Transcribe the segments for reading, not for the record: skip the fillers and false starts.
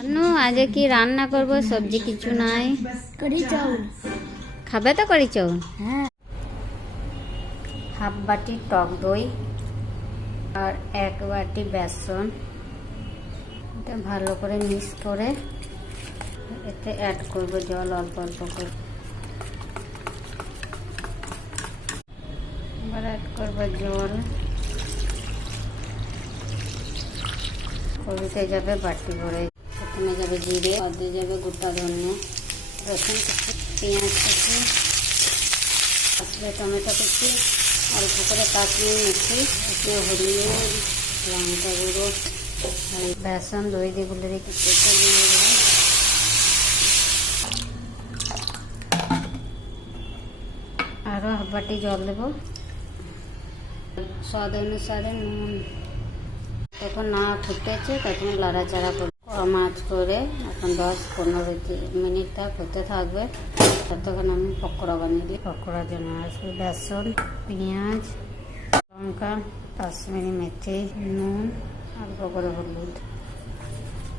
আনু আজ কি রান্না করব? সবজি কিছু নাই। কড়ি চাউল খাবে তো করি চাউল? হ্যাঁ। হাফ বাটি টক দই আর 1 বাটি বেসন, এটা ভালো করে মিক্স করে এতে অ্যাড করব জল অল্প অল্প করে। এবার অ্যাড করব জল। কড়িতে যাবে বাটি ভরে। প্রথমে যাবে জিরে, অর্ধে যাবে গোটা ধনে, রসুন কুচি, পেঁয়াজ কুচি, আসলে টমেটো কুচি, অল্প করে কাশ্মীর মিষ্টি, একটু হলুদ, লঙ্কা গুঁড়ো, বেসন দই দিয়ে গুলে রেখে কেটে দিয়ে দেবো। আরও হাফ বাটি জল দেবো, স্বাদ অনুসারে নুন। তখন না ফুটেছে তখন লাড়াচাড়া করে কম আঁচ করে এখন 10-15 মিনিট তাক হতে থাকবে। ততক্ষণ আমি পকোড়া বানিয়ে দিই। পকোড়ার জন্য আসবে বেসন, পেঁয়াজ, লঙ্কা, কাশ্মীরি মেথি, নুন, অল্প করে হলুদ।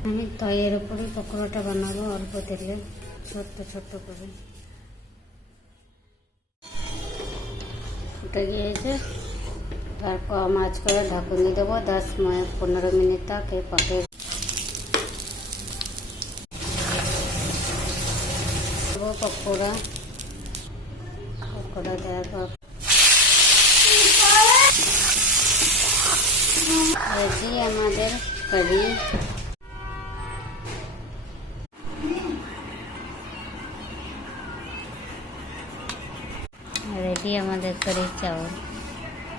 আমি দইয়ের উপরে পকোড়াটা বানাবো অল্প তেলে, ছোট্ট ছোট্ট করে। ফুটে গিয়েছে, তারপর মাছ করে ঢাকুন দিয়ে দেবো 10-15 মিনিট তক এই পকে পকোড়া। পকোড়া দেওয়ার পর রেডি আমাদের কারি। রেডি আমাদের কারি চাউল।